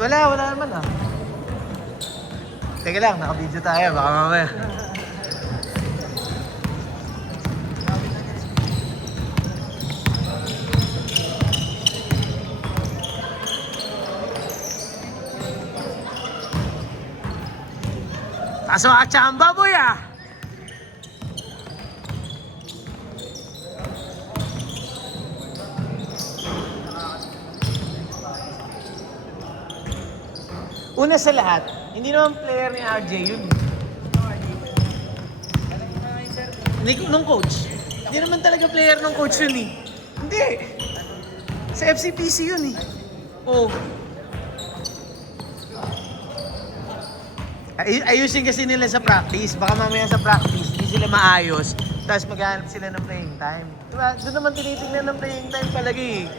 Wala naman ah. Teka lang, naka-video tayo, baka mamaya. Kaso achamba boy ah! Una sa lahat, hindi naman player ni RJ yun. Nung coach. Hindi naman talaga player ng coach yun eh. Hindi. Sa FCPC yun eh. Oo. Ayusin kasi nila sa practice. Baka mamaya sa practice, hindi sila maayos. Tapos maghanap sila ng playing time. Diba? Doon naman tinitingnan ng playing time palagi eh.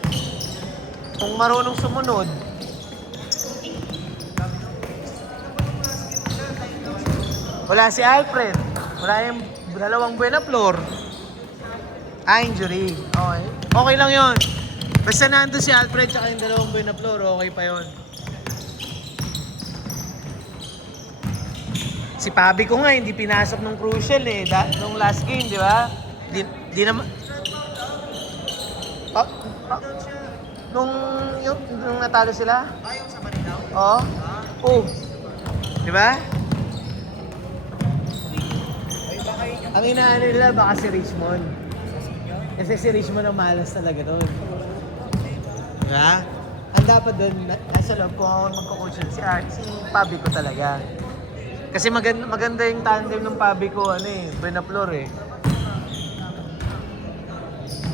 Kung marunong sumunod. Wala si Alfred. Wala yung dalawang Buenaflor. Injury. Okay. Okay lang yon. Basta nandun si Alfred tsaka yung dalawang Buenaflor, okay pa yon. Si Pabi ko nga, hindi pinasok ng crucial eh. Nung last game, di ba? Di naman... Nung natalo sila? Yung sa Manila? Oo. Oh. Di ba? Ang inaano nila baka si Richmond. Kasi si Richmond ang malas talaga doon. Diba? Ang dapat doon, nasa loob ko magkukulsyon si Pabi ko talaga. Kasi maganda yung tandem ng Pabi ko, Buenaflor eh.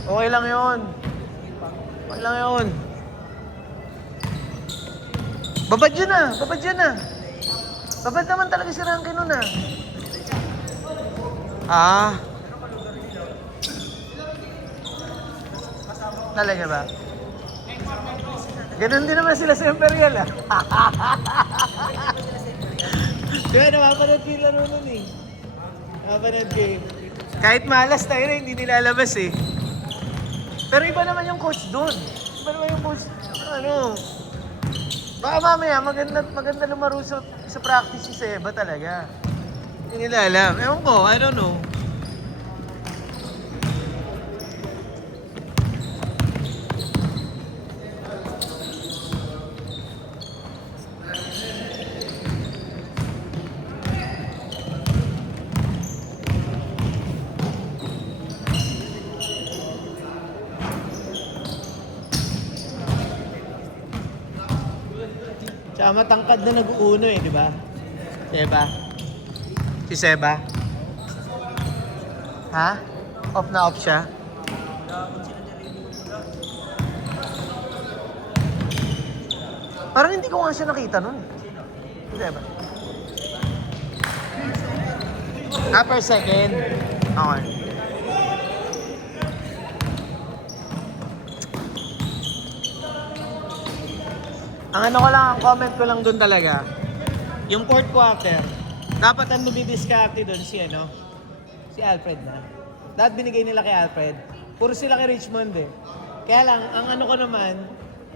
Okay lang yun. Okay lang yun. Babad yun ah, babad yun ah. Babad naman talaga si Rankin nun ah. Talaga ba? Ganun din naman sila sa Imperial ah. Kaya napapanood ko yung laro nun eh. Napapanood ko eh. Kahit malas tayo rin, hindi nilalabas eh. Pero iba naman yung coach doon. Iba naman yung coach, baka mamaya maganda lumaro sa practice si Seba talaga. Hindi nila alam. Ewan ko, I don't know. Tsaka matangkad na nag-uuno eh, di ba? Seba. Si Seba. Ha? Off na off siya? Parang hindi ko nga siya nakita nun. Si Seba. Per second. Okay. Ang ang comment ko lang doon talaga, yung fourth quarter, dapat ang lumidiskarte doon si Alfred na. Dapat binigay nila kay Alfred. Puro sila kay Richmond eh. Kaya lang, ang ko naman,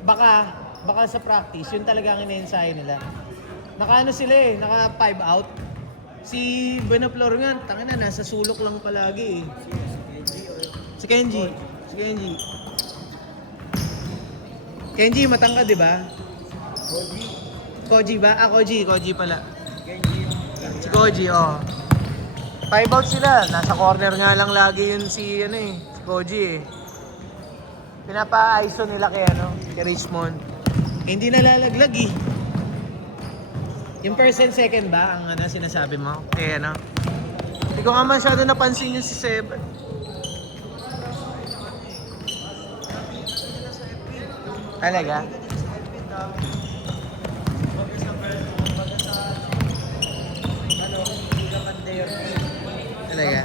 baka sa practice, yun talaga ang ina-ensayo nila. Sila eh, naka 5 out. Si Buenaflor nga, tangina, nasa sulok lang palagi eh. Si Kenji. Kenji, matangkad di ba? Koji ba? Koji pala. Si Koji, oh. 5 out sila. Nasa corner nga lang lagi yun si Koji eh. Pinapa-ISO nila kay Richmond. Hindi nalalaglag eh. Yung first and second ba ang sinasabi mo? Hindi ko nga masyado napansin yung si Seb. Talaga? Talaga?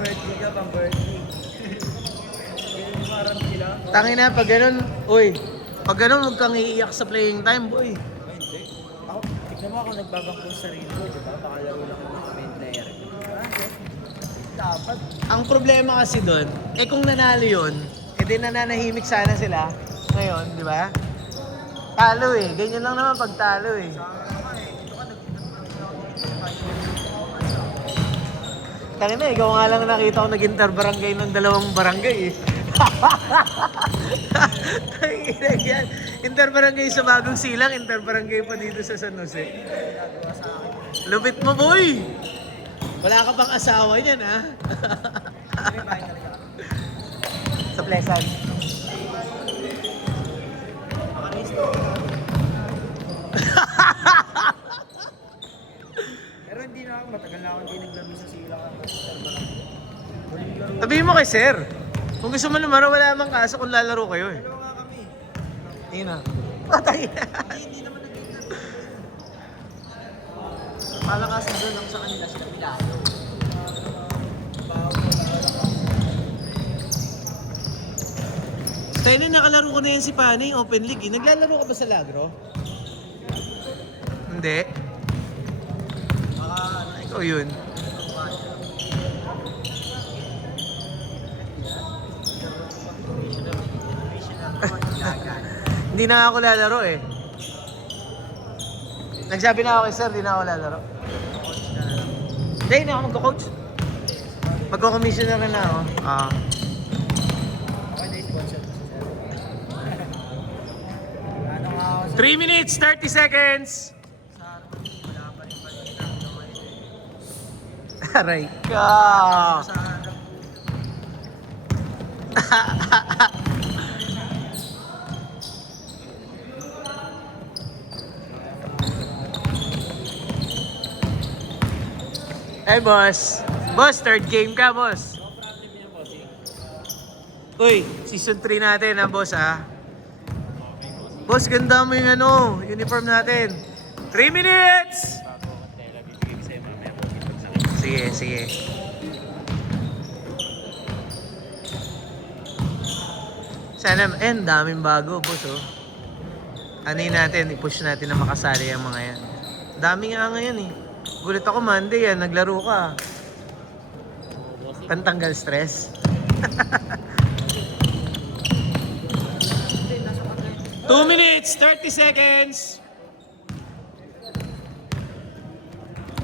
Tangina, pag ganun, pag ganun, huwag kang iiyak sa playing time, boy. Hindi. Tignan mo ako nagbabangko sa sarili ko, di ba? Baka laro lang ako ng main player. Dapat. Ang problema kasi doon, kung nanalo yun, edi nananahimik sana sila ngayon, di ba? Talo eh. Ganyan lang naman pag talo eh. Tangina, ikaw nga lang nakita ko nag-interbarangay ng dalawang barangay eh. Tangina yan. Interbarangay sa Bagong Silang, interbarangay pa dito sa San Jose. Lupit mo, boy! Wala ka bang asawa niyan, ha? Sa Pleasant. Pero hindi na ako, matagal na ako hindi naglaro sa sila. Sabihin mo kay sir. Kung gusto mo naman, wala namang kaso kung lalaro kayo eh. Dalawa nga kami. Hindi na. Patay na. Hindi naman naging palakasan doon ako sa kanila sila Milano. Tayo na nakalaro ko na yan si Pani, Open League. Eh. Naglalaro ka ba sa Lagro? Hindi. Ikaw yun. Hindi na ako lalaro eh. Nagsabi na ako kay sir, hindi na ako lalaro. Hindi na ako magko-coach. Magko-commissioner na ako. Ah. Okay na yung sponsor ko sa sir. Ano nga ako 3 minutes, 30 seconds. sa harap, wala pa rin balita. Aray ka. Sa harap, Hey boss. Boss, third game ka boss. Uy, season 3 natin ha boss ha. Boss, ganda mo yung ano, uniform natin. 3 minutes! Sige, sige. Sana, ang daming bago boss oh. Ano yun natin, i-push natin na makasali ang mga yan. Dami nga ngayon eh. Gulit ako Monday yan, naglaro ka. Pantanggal stress. 2 minutes, 30 seconds.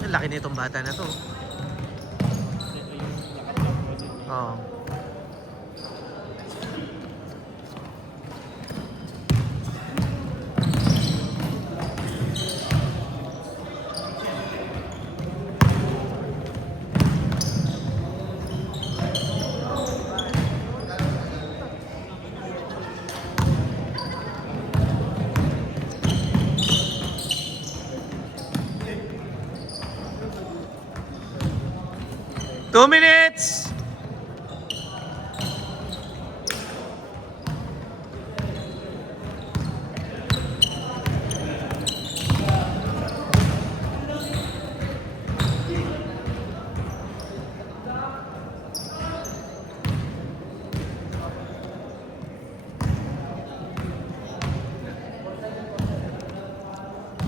Ang laki na itong bata na to. Oo. Two minutes!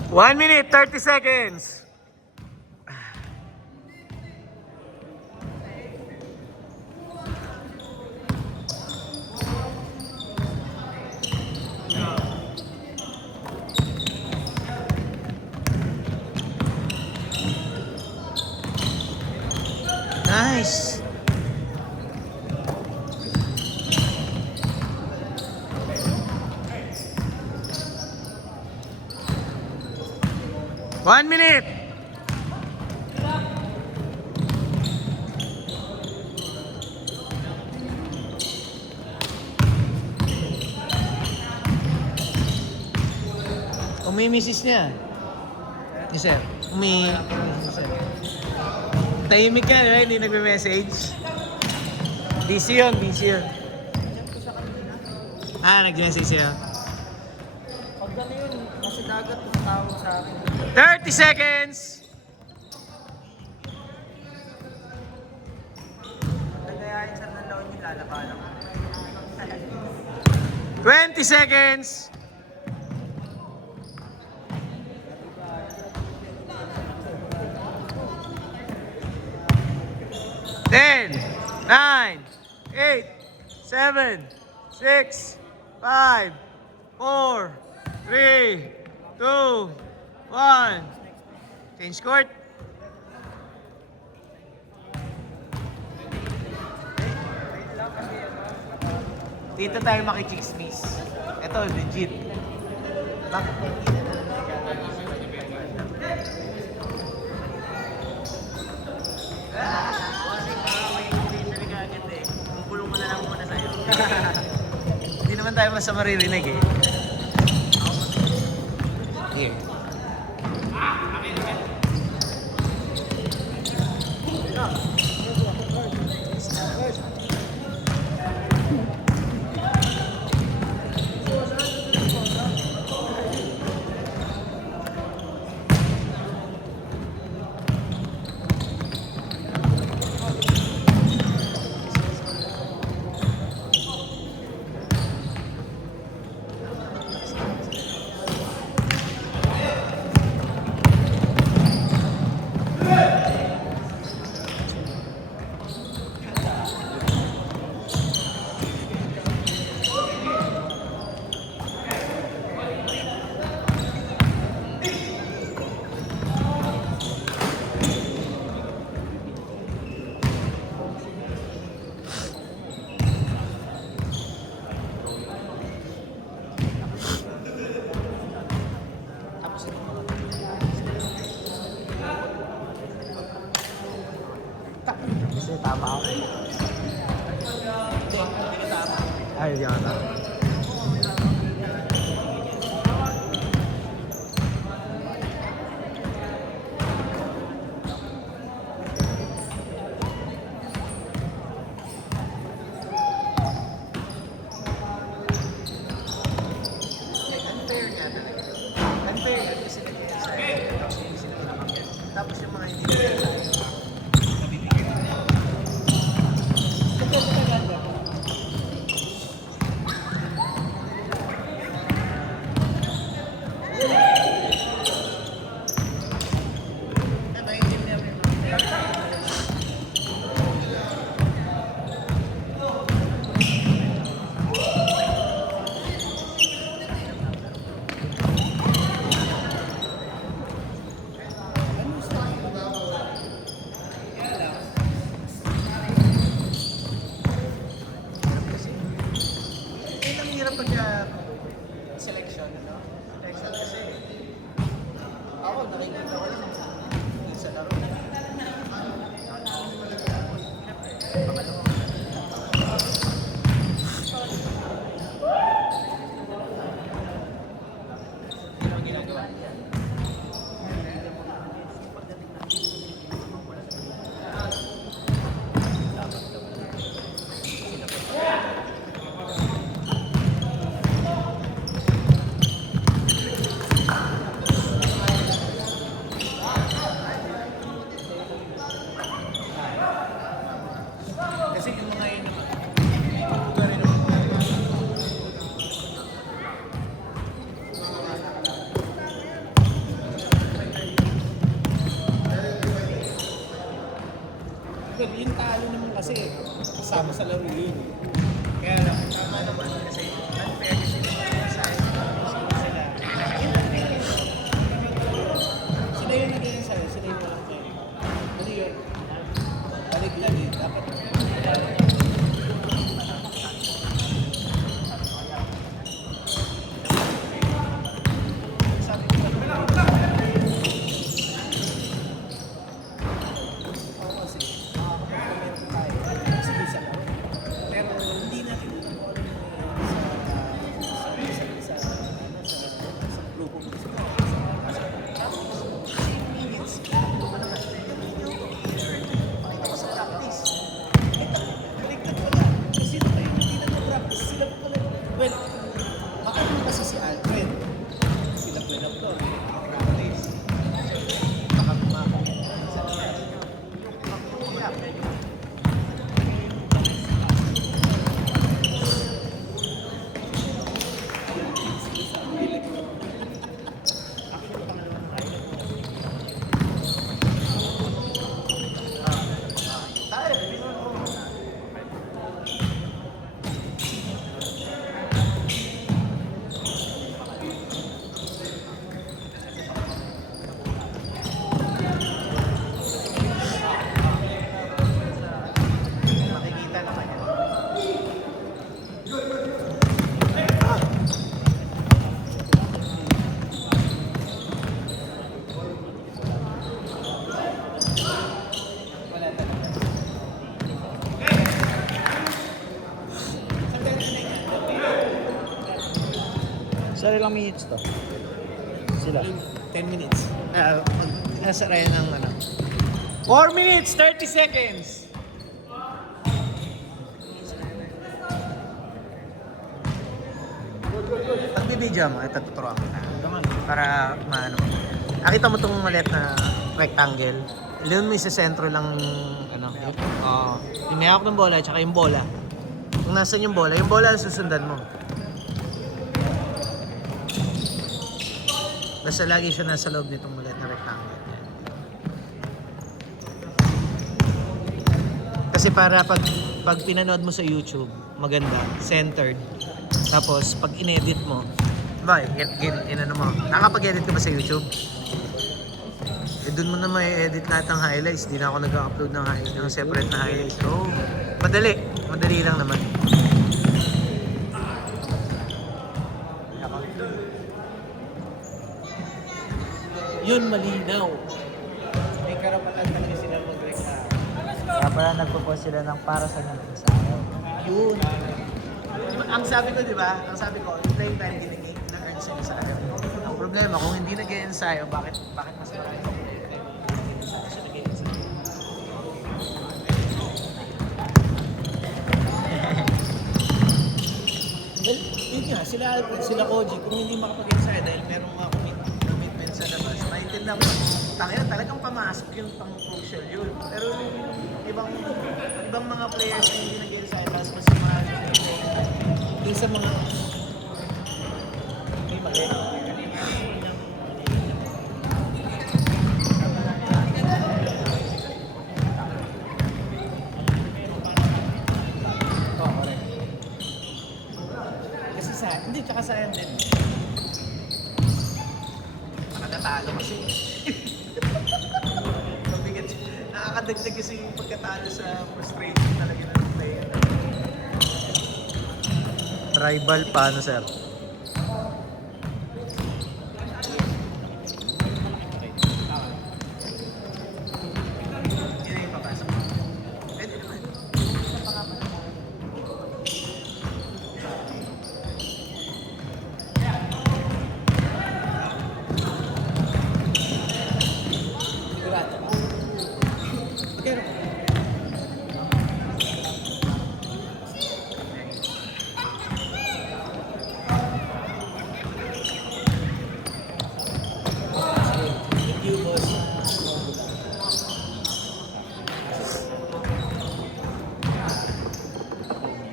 One minute, 30 seconds. Nice. One minute. Umimisis niya. Yes, sir. Umimisis siya. Tahimik ka, right? Hindi nagme-message. Busy yun, busy yun. Ah, nag-message siya. pag gano'n yun, kasi dagat yung tawag sa akin. 30 seconds! Nagayain sa nalaon yung lalabanan. 20 seconds! Ten, 9, 8, 7, 6, 5, 4, 3, 2, 1. Change court. Dito tayo makichismis. Ito, legit. Bakit hindi na Hindi naman tayo mas maririnig eh. Here. Kasi tama ako. Ay, hindi ako tama. Unfair nga talaga. Unfair nga kasi tapos yung mga hindi selection, no? Selection kasi ako nakikita ko lang sa laro. Kasi yung mga yun, yung talo naman kasi kasama sa laro yun. Kaya lang, tama naman kasi unfair kasi sila yung naging sa'yo, sila yung walang kayo. Ano yun? Baligtad eh. Dapat sabi ko kasi meron tayo. Sige sa laro. Pero Ilang minutes to? Sila. 10 minutes. Nasa raya ng ano. 4 minutes, 30 seconds. Pag bibidyo mo, ito tuturuan kita. Para maano mo. Nakita mo itong maliit na rectangle. Doon mo sa sentro lang ano. Yung may hawak ng bola at yung bola. Kung nasan yung bola ang susundan mo. Basta lagi siya nasa loob nitong maliit na rectangle. Yan. Kasi para pag pinanood mo sa YouTube, maganda, centered. Tapos pag inedit mo, ba, inano mo, nakapag-edit ka ba sa YouTube? Eh doon mo na may edit lahat ng highlights. Di na ako nag-upload ng separate na highlights. So, madali lang naman. Yun, malinaw. May karapatan talaga sila mag-reklamo. Kaya pala nagpo-post sila ng para sa ng ensayo. Yun. Ang sabi ko, di ba? Ang sabi ko, yung playing time, nag-earn sila sa alam. Ang problema, kung hindi nag-ensayo, bakit mas marami yung playing time? Hindi siya nag-ensayo. Well, yun nga, sila Alfred, sila Koji, kung hindi makapag-ensayo dahil merong mga commitment sa labas, maintindihan mo, talagang pamasok yung pang-crucial yun. Pero yung ibang mga players na hindi nag-ensayo, tapos mas mga yung sa mga hindi mali. Hindi, tsaka sayang din. Nakakatalo kasi. Mabigat. Nakakadagdag kasi yung pagkatalo sa frustration talaga ng player. Tribal paano, sir? Yun yung papasok. Pwede naman. Sigurado ba? Pero, thank you, boss.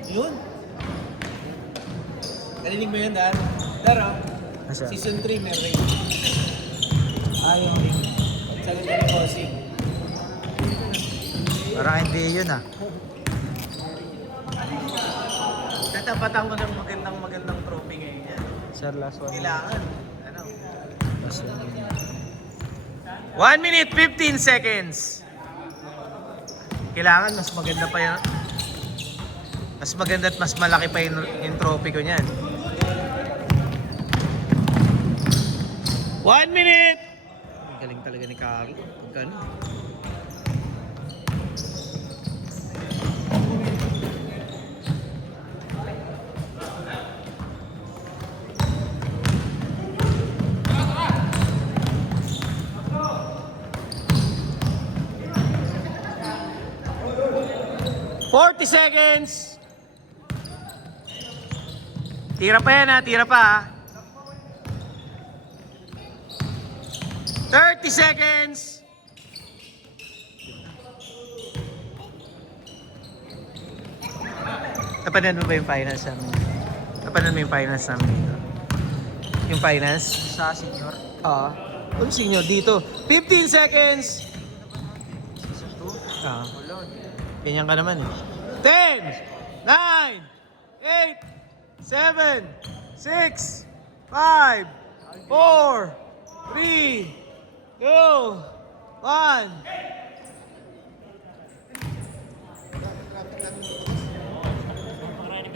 Yun. Narinig mo yun, Dan? Daro, Asa? season 3 may ring. Yung ring. Sabi ko ni Bossing. Parang hindi yun ah. Tatapatan ko ng magandang trophy ngayon yan. Sir, last one. Kailangan. Ano? Last one. 1 minute, 15 seconds. Kailangan mas maganda pa yan. Mas maganda at mas malaki pa yung trophy ko niyan. 1 minute! Ang galing talaga ni Carlo. Ganun. $40 seconds! Tira pa yan ha, tira pa ha. 30 seconds! Napanood mo ba yung finals namin? Napanood mo yung finals namin dito? Yung finals? Sa senior. Oo. Kung senior dito. 15 seconds! Season 2. Ah. Wala. Ganyan ka naman eh. 10, 9, 8, 7, 6, 5, 4, 3, 2, 1.